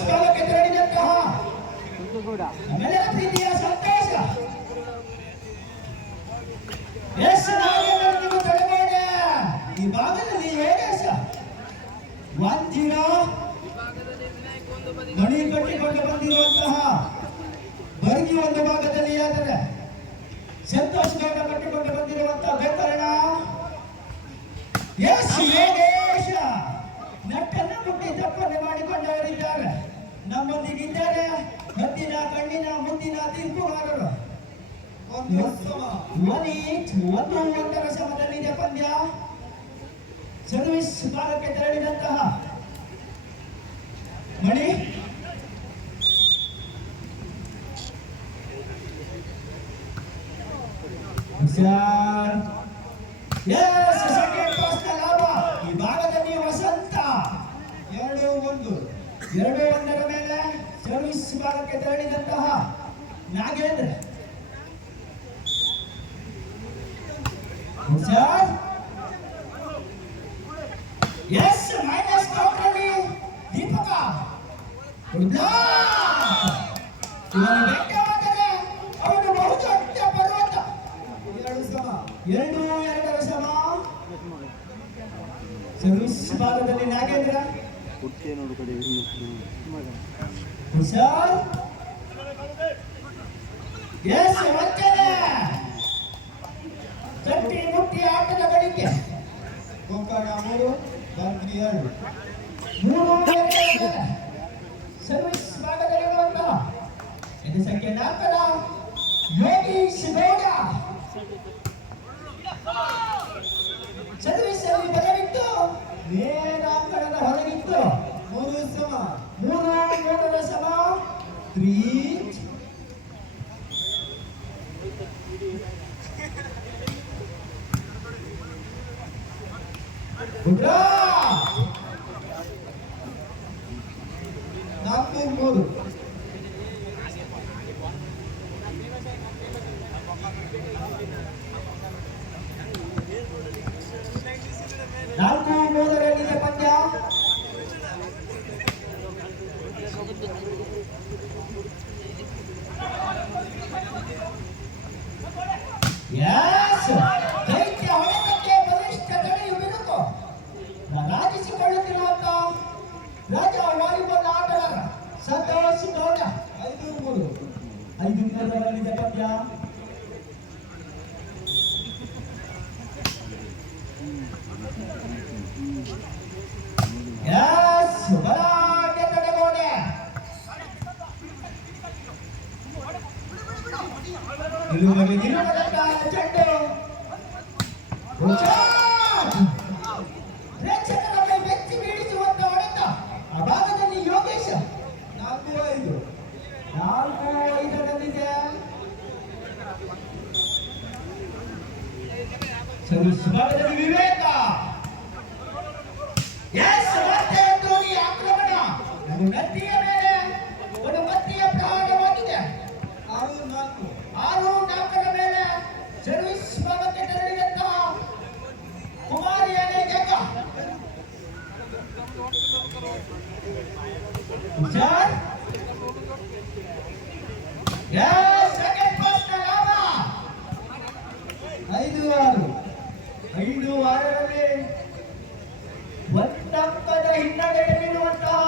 ಸ್ಥಳಕ್ಕೆ ತೆರಳಿದಂತಹ ನಮ್ಮೆಲ್ಲರ ಪ್ರೀತಿಯ ಸಂತೋಷ ಎಸ್ ನಾಗೇಂದ್ರ ತಡೆಬೇಡ ಈ ಭಾಗದಲ್ಲಿ ಯೋಗೇಶ ವಾಂತಿರ ಮಣಿ ಕಟ್ಟಿಕೊಂಡು ಬಂದಿರುವಂತಹ ಬರ್ಗಿ ಒಂದು ಭಾಗದಲ್ಲಿ ಆದರೆ ಸಂತೋಷ್ ಗೌಡ ಕಟ್ಟಿಕೊಂಡು ಬಂದಿರುವಂತಹ ಬೆಕ್ಕರಣ ಎಸ್ ಯೋಗೇಶ ನಟ್ಟನ್ನು ಮುಟ್ಟಿ ತಪ್ಪನ್ನು ಮಾಡಿಕೊಂಡವರಿದ್ದಾರೆ ನಮ್ಮೊಂದಿಗಿದ್ದಾರೆ ಹದ್ದಿನ ಕಣ್ಣಿನ ಮುಂದಿನ ತೀರ್ಪುಗಾರರು ಒಂದರ ಸಮದಲ್ಲಿದೆ ಪಂದ್ಯ ಸರ್ವಿಸ್ ಭಾಗಕ್ಕೆ ತೆರಳಿದಂತಹ ಮಣಿ ಈ ಭಾಗದಲ್ಲಿ ವಸಂತ 2-1 ಮೇಲೆ ಸರ್ವಿಸ್ ಭಾಗಕ್ಕೆ ತೆರಳಿದಂತಹ ನಾಗೇಂದ್ರ ಎಸ್ ಮೈನಸ್ ಕೌಂಟ್ರಲ್ಲಿ ದೀಪಕ ಅವನು ಬಹುದೊಡ್ಡ ಪರ್ವತ 2-2 ಸಮ ಸರ್ವಿಸ್ ಭಾಗದಲ್ಲಿ ನಾಗೇಂದ್ರ ಎಸ್ ತಟ್ಟಿ ಮುಟ್ಟಿ ಆಟದ ಗಳಿಕೆ ಗೋಕರ್ಣ 3 ಬರ್ಗಿ 2 ಸರ್ವಿಸ್ ಭಾಗದಲ್ಲಿರುವಂತಹ ಇದು ಸಂಖ್ಯೆ 4 ಯೋಗೀಶ್ ಗೌಡ ಸರ್ವಿಸ್ ಅಲ್ಲಿ ಬದಲಿತ್ತು ನೇರಾಂಕಣದ ಹೊರಗಿತ್ತು 3-3 ಸಮ 3 4-3 4-3 ಪಂದ್ಯ ದೈತ್ಯ ಹೊಡೆತಕ್ಕೆ ಬಲಿಷ್ಠ ತಡೆಯು ಬಿರುಕು ರಾಜಿಸಿಕೊಳ್ಳುತ್ತಿರುವಂತಹ ರಾಜ ವಾಲಿಬಾಲ್ ಆಟಗಾರ ಸಂತೋಷ್ ಗೌಡ 5-3 ಪಂದ್ಯ ಬಲಾಢ್ಯ ತಡೆಗೋಡೆ ಚೆಂಡು ಪ್ರೇಕ್ಷಕರ ಬೆಚ್ಚಿ ಬೀಳಿಸುವಂತ ಹೊಡೆತ ಆ ಭಾಗದಲ್ಲಿ ಯೋಗೇಶ 4-5 ಸರ್ವಿಸ್ ಭಾಗದಲ್ಲಿ ವಿವೇಕ ಮತ್ತೆ ಧೋನಿ ಆಕ್ರಮಣ ನದಿಯ ಮೇಲೆ ಒಂದು ಮತ್ತಿಯ ಪ್ರಹಾರವಾಗಿದೆ 6-4 ಮೇಲೆ ಸರ್ವಿಸ್ ಭಾಗಕ್ಕೆ ತೆರಳಿದಂತಹ ಕುಮಾರಿಯಾನೆ ಜಗ್ಗ ಸೆಕೆಂಡ್ ಫಸ್ಟ್ ಲಾಭ 5-6 ಒಂದಂಕದ ಹಿನ್ನಡೆಯಲ್ಲಿರುವಂತಹ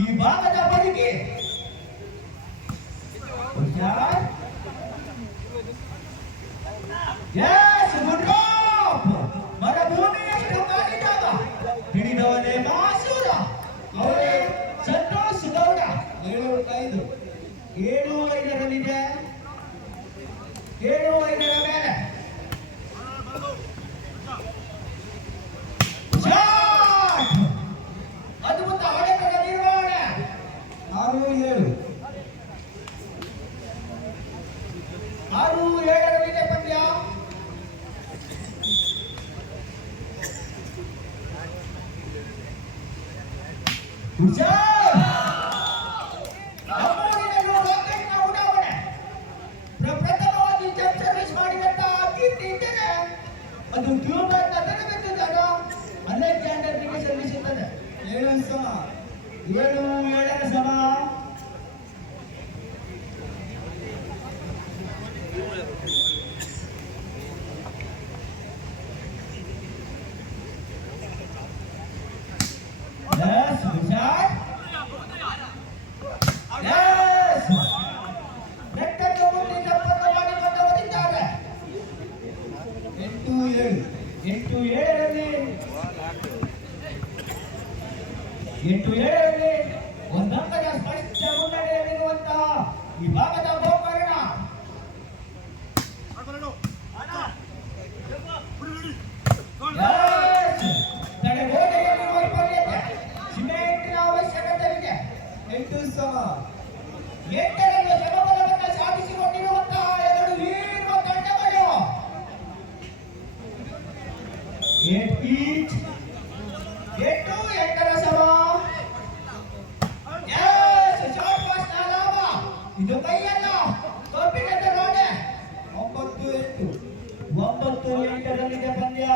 ಈ ಭಾಗದ ಬದಿಗೆ ಮರಭೂಮಿಯಷ್ಟು ಕಾಡಿದಾಗ ಹಿಡಿದವನೇ ಮಾಸೂರ ಅವರೇ ಸಂತೋಷ್ ಗೌಡ 7-5 ಮೇಲೆ ಅದ್ಭುತ ಹೊಡೆತದ ನಿರ್ವಹಣೆ 6-7 ಪಂದ್ಯ ಪ್ರಪ್ರಥಮವಾಗಿ ಜಂಪ್ ಸರ್ವಿಸ್ ಮಾಡಿದಂತಹ ಕೀರ್ತಿ ಇದ್ದೇನೆ ಅದು ಟ್ಯೂಬರ್ ತಡೆಬಿಟ್ಟಿದ್ದಾರ ಅಲೆಕ್ಸಾಂಡರ್ ಗೆ ಸಲ್ಲಿಸುತ್ತದೆ 7 ಸಮ 7-7 ತಡೆಗೋಡೆಯಲ್ಲಿ ಒಂದಂಕದ ಸ್ಪಷ್ಟ ಮುನ್ನಡೆಯಲ್ಲಿರುವಂತಹ ಈ ಭಾಗದ ಗೋಕರ್ಣ ತಡೆಗೋಡೆಯಲ್ಲಿ ವೈಫಲ್ಯತೆ ಸಿಮೆಂಟಿನ ಅವಶ್ಯಕತೆ ಇದೆ. 8ರಂದು ಸಮಬಲವನ್ನು ಸಾಧಿಸಿಕೊಂಡಿರುವಂತಹ ಎರಡು ಹೀರುವ ತಂಡಗಳು 8 ಈಚ್ 8ರ ಸಮ. ಶಾರ್ಟ್ ಪಾಸ್ ಲಾಭ ಇದು ಕೈಯಲ್ಲ ಕಬ್ಬಿಣದ ರೋಡೆ. 9-8 ಪಂದ್ಯ.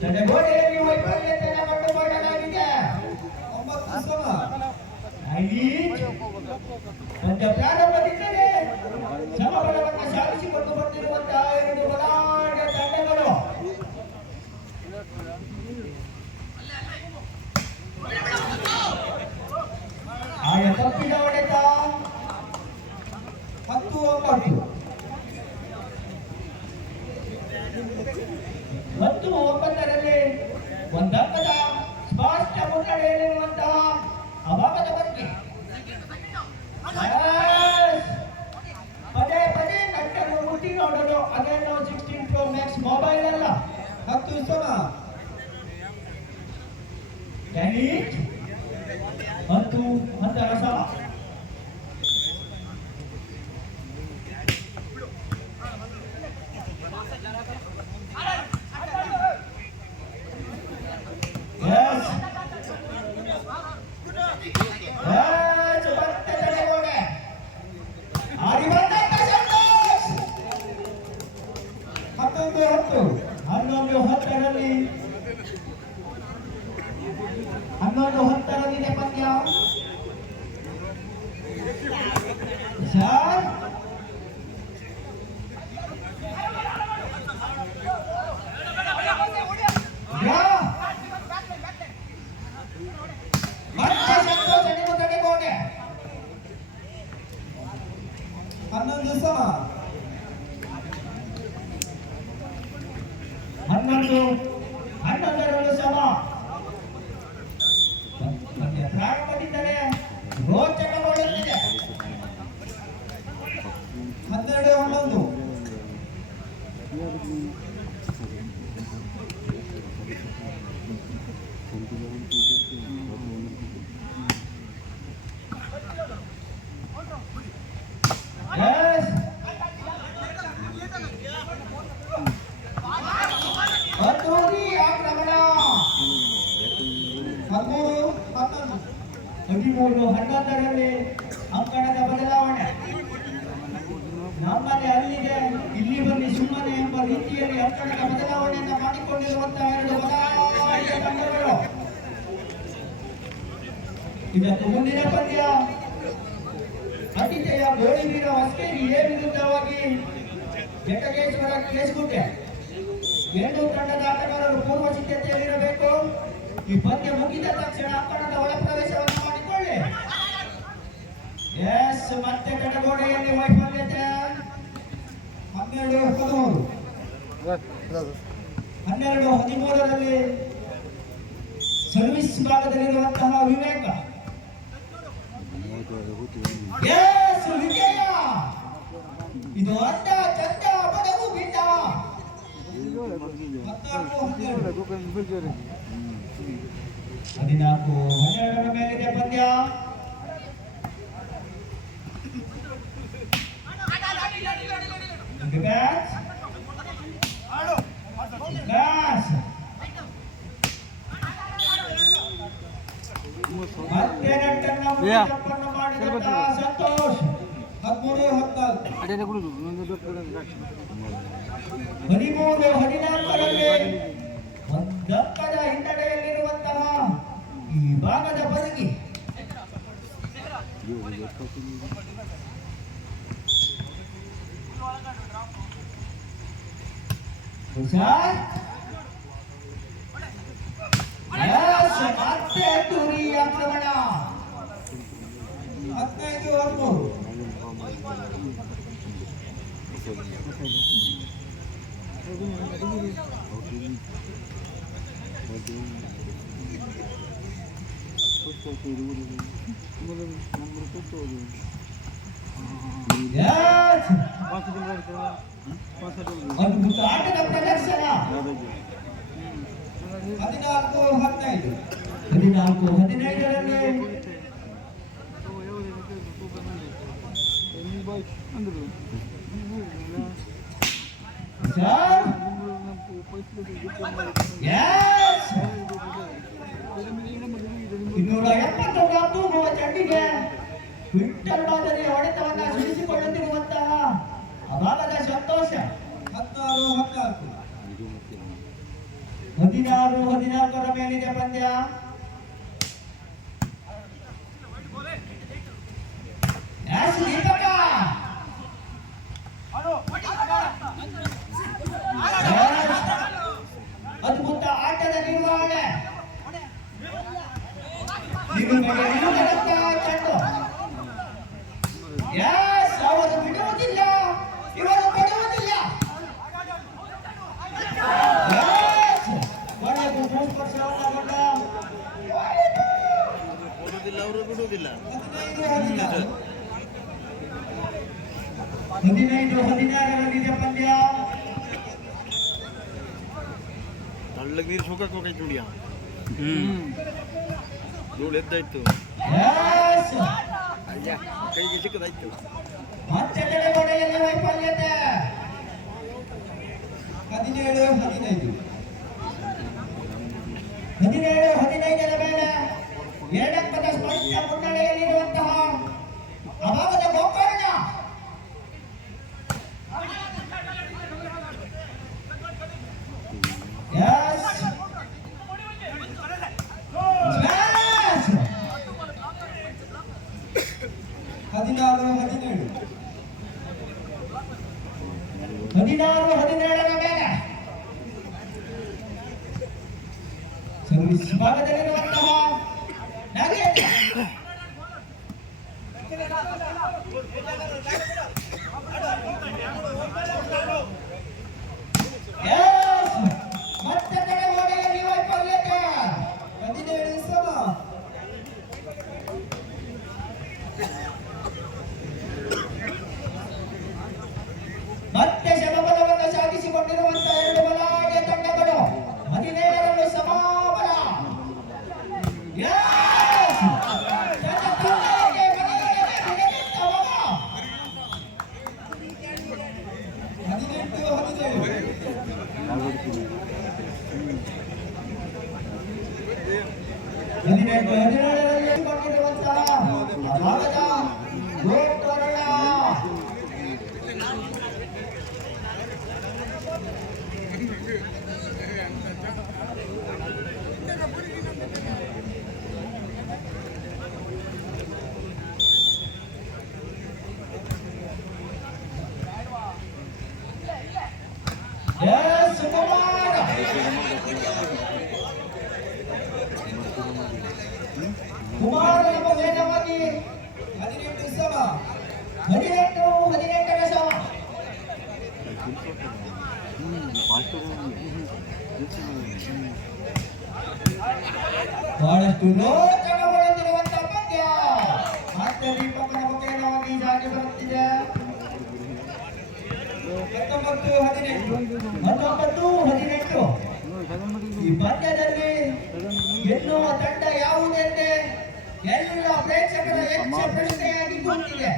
ತಡೆಗೋಡೆಯಲ್ಲಿ ವೈಫಲ್ಯತೆಯನ್ನು ಕಂಡುಕೊಳ್ಳಲಾಗಿದೆ. 9 ಪಂದ್ಯ ಪ್ರಾರಂಭದಿಂದಲೇ ಸಮಬಲವನ್ನು ಸಾಧಿಸಿಕೊಂಡು ಬಂದಿರುವಂತಹ ಎರಡು ಬಲಾಢ್ಯ ತಂಡಗಳು. ಆಯ ತಪ್ಪಿದ ಹೊಡೆತ 10-9. 10-9ರಲ್ಲಿ ಒಂದಂಕದ ಸ್ಪಷ್ಟ ಮುನ್ನಡೆಯಲ್ಲಿರುವಂತಹ ಅಭಾಗದ ಬಗ್ಗೆ ಪದೇ ಪದೇ ನಟ್ಟನ್ನು ಮುಟ್ಟಿ ನೋಡಲು ಅದೇನೋ 16 Pro Max ಮೊಬೈಲ್ ಅಲ್ಲ. 10 ಸಮ. 10-10ರ ಸಮ. ಹನ್ನೊಂದು ಹತ್ತರಲ್ಲಿದೆ ಪಂದ್ಯ. ತಡೆಗೋಡೆ 11 ಸಮ. 11-11 ಸಮ. ಪ್ರಾರಂಭದಿಂದಲೇ ರೋಚಕಗೊಳ್ಳುತ್ತಿದೆ. 12-11. ಆಕ್ರಮಣ 13-11ರಲ್ಲಿ ಅಂಕಣದ ಬದಲಾವಣೆ. ನಮ್ಮಲ್ಲಿ ಅಲ್ಲಿಗೆ ಇಲ್ಲಿ ಬನ್ನಿ ಸುಮ್ಮನೆ ಎಂಬ ರೀತಿಯಲ್ಲಿ ಅಂಕಣದ ಬದಲಾವಣೆಯನ್ನು ಮಾಡಿಕೊಂಡಿರುವಂತಹ ಎರಡು ಬದಲಾವಣೆಯ ತಂಡಗಳು. ಇದಕ್ಕೆ ಮುಂದಿನ ಪಂದ್ಯ ಆತಿಥೇಯ ಗೋಳಿಬೀರ ಹೊಸಕೇರಿ ಎ ವಿರುದ್ಧವಾಗಿ ಜಟಗೇಶ್ವರ ಕೇಸ್ಗುಡ್ಡೆ. ಎರಡೂ ತಂಡದ ಆಟಗಾರರು ಪೂರ್ವ ಸಿದ್ಧತೆಯಲ್ಲಿರಬೇಕು. ಈ ಪಂದ್ಯ ಮುಗಿದ ತಕ್ಷಣ ಅಂಕಣದ ಒಳ ಪ್ರವೇಶವನ್ನು ಮಾಡಿಕೊಳ್ಳಿ. ಮತ್ತೆ ತಡೆಗೋಡೆಯಲ್ಲಿ ವೈಫಲ್ಯತೆ. 12-13ರಲ್ಲಿ ಸರ್ವಿಸ್ ಭಾಗದಲ್ಲಿರುವಂತಹ ವಿವೇಕ. ವಿಜಯ ಇದು ಅಡ್ಡ ಚಂದ ಬಡಗು ಬಿಟ್ಟ. 14-12ರ ಮೇಲಿದೆ ಪಂದ್ಯ. ಮತ್ತೆ ನೆಟ್ಟನ್ನು ಮಾಡಿದಂತಹ ಸಂತೋಷ್. 13-14ರಲ್ಲಿ ಒಂದಂಕದ ಹಿನ್ನಡೆಯಲ್ಲಿರುವಂತಹ ಈ ಭಾಗದ ಬದುಕಿ. ಮತ್ತೆ ತುರಿ ಆಕ್ರಮಣ. 15-13. ಅದ್ಭುತ ಆಟದ ಪ್ರದರ್ಶನ. 14-15 14-15ರಲ್ಲಿ ಇನ್ನೂರ 70 ಚೆಂಡಿಗೆ ವಿಠಲ್ ಮಾದರಿ ಹೊಡೆತವನ್ನ ಸುರಿಸಿಕೊಳ್ಳುತ್ತಿರುವಂತಹ ಅಭಾಗದ ಸಂತೋಷ. 16-14ರ ಮೇಲಿದೆ ಪಂದ್ಯ. ದೀಪಕ ಅದ್ಭುತ ಆಟದ ನಿರ್ವಹಣೆ. ಚೆಂಡು ಅವರು ಬಿಡುವುದಿಲ್ಲ, ಇವರು ಬಿಡುವುದಿಲ್ಲ. ಅವರು ಬಿಡುವುದಿಲ್ಲ. 15-16ರಲ್ಲಿದೆ ಪಂದ್ಯ. ತಳ್ಳಗೆ ನೀರು ಸುಖಕ್ಕೆ ಹೋಗೈತೆ ನೋಡಿ. ಧೂಳು ಎದ್ದಾಯ್ತು, ಕೈಗೆ ಸಿಕ್ಕದಾಯ್ತು. ಮತ್ತೆ ಕೆಳಗಡೆಯಲ್ಲಿ ವೈಫಲ್ಯತೆ. 17-15ರ ಮೇಲೆ ಎರಡಕ್ಕದ ಸ್ಪಷ್ಟ ಮುನ್ನಡೆಯಲ್ಲಿರುವಂತಹ ಅಭಾಗದ ಗೋಕರ್ಣ. ಹದಿನಾರು-17ರ ಮೇಲೆ ಸರ್ವಿಸ್ ಭಾಗದಲ್ಲಿರುವಂತಹ ನಾಗೇಂದ್ರ. ಮತ್ತೆ ತಡೆಗೋಡೆಯಲ್ಲಿ ವೈಫಲ್ಯತೆ. 17 ಸಮ. ಮತ್ತೆ ಸಮಬಲವನ್ನು ಸಾಧಿಸಿಕೊಂಡಿರುವಂತಹ ಎರಡು ಬಲಾಢ್ಯ ತಂಡಗಳು 17ರಲ್ಲೂ ಸಮಾಬಲ. ಕುಮಾರನ ವೇಗವಾಗಿ 18 ಸಮ. 18-18ರ ಸಮ. ಬಹಳಷ್ಟು ರೋಚಕಗೊಳ್ಳುತ್ತಿರುವಂತಹ ಪಂದ್ಯ. ಮತ್ತೆ ದೀಪಕನ ಮುಖೇನವಾಗಿ ಜಾರಿ ಬರುತ್ತಿದೆ. 19-18 ಈ ಪಂದ್ಯದಲ್ಲಿ ಗೆಲ್ಲುವ ತಂಡ ಯಾವುದೆಂದೇ ಎಲ್ಲ ಪ್ರೇಕ್ಷಕರ ಹೆಚ್ಚು ಪ್ರಶ್ನೆಯಾಗಿ ಕೂತಿದೆ.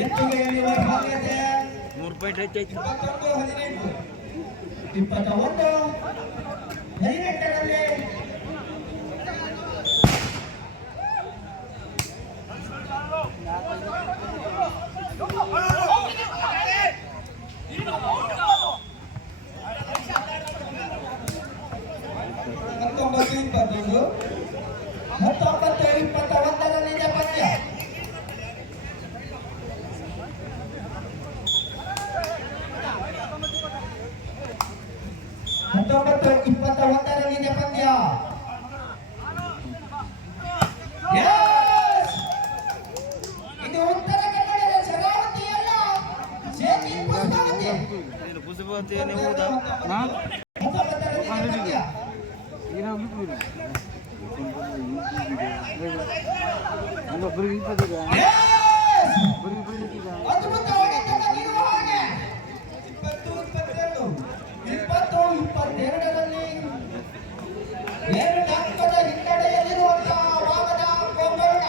ಎತ್ತುಗೆಯಲ್ಲಿ ವೈಫಲ್ಯತೆ 3 ಪಾಯಿಂಟ್ ಹೆಚ್ಚಾಯ್ತು. 21 18ರಲ್ಲಿ ಹತ್ತೊಂಬತ್ತು 21ರಲ್ಲಿ ಪಂದ್ಯ. ಹತ್ತೊಂಬತ್ತು 21ರಲ್ಲಿ ಪಂದ್ಯ. ಇದು ಉತ್ತರ ಕನ್ನಡದ ಶರಾವತಿ ಅಲ್ಲ, ಶೇಖಿ ಪುಷ್ಪಾವತಿ. ಏನು ಪುಷ್ಪಾವತಿ ಏನು ಹೌದಾ? 19ರಲ್ಲಿ ಪಂದ್ಯ. ಅದ್ಭುತವಾಗಿ ತೆಗೆದಿರುವ ಹಾಗೆ 20-22ರಲ್ಲಿ 2 ಅಂಕದ ಹಿನ್ನಡೆಯಲ್ಲಿರುವಂತಹ ಭಾಗದ ಕೊಂಗಣ.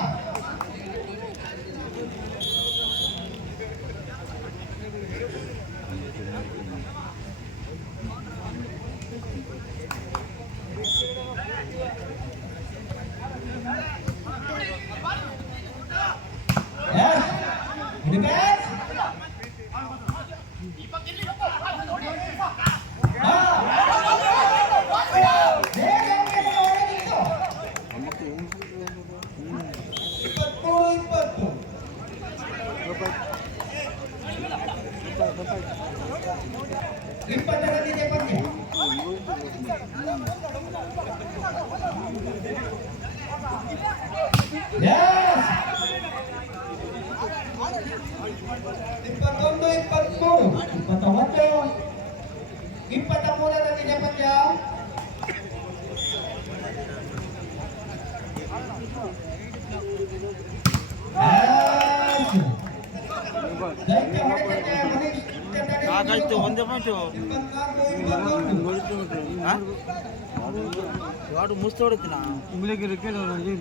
ಇಪ್ಪತ್ತರಲ್ಲಿದೆ ಪಂದ್ಯ. Yes! 21, 23, 29, 23ರಲ್ಲಿ ಪಂದ್ಯ. ಸಾಕಾಯ್ತು, ಒಂದೇ ಪಾಯಿಂಟು. ವಾಡು ಮುಸ್ತ ಹೊಡಿತೀನ. ಹಾಂ 24-21ರಲ್ಲಿ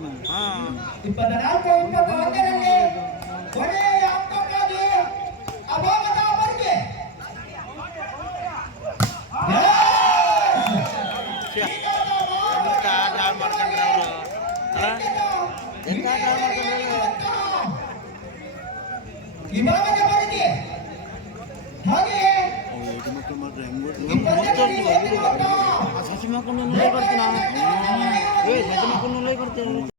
ಕೊನೆಯ ಅಂಕಕ್ಕಾಗಿ ಅಭಾಗದ ಬರ್ಗೆ. ಎಂತ ಆಟ ಮಾಡ್ಕೊಂಡ್ರೆ ಅವರು, ಎಂತ ಆಟ ಮಾಡ್ಕೊಂಡ್ರೆ. ವಿಭಾಗದ ಬರ್ಗೆ ಹಾಗೆಯೇ ಸಸಿ ಮಾಡ್ಕೊಂಡು ಬರ್ತೀನ. ಸಸಿ ಮಾಡ್ಕೊಂಡು ಬರ್ತೀನಿ.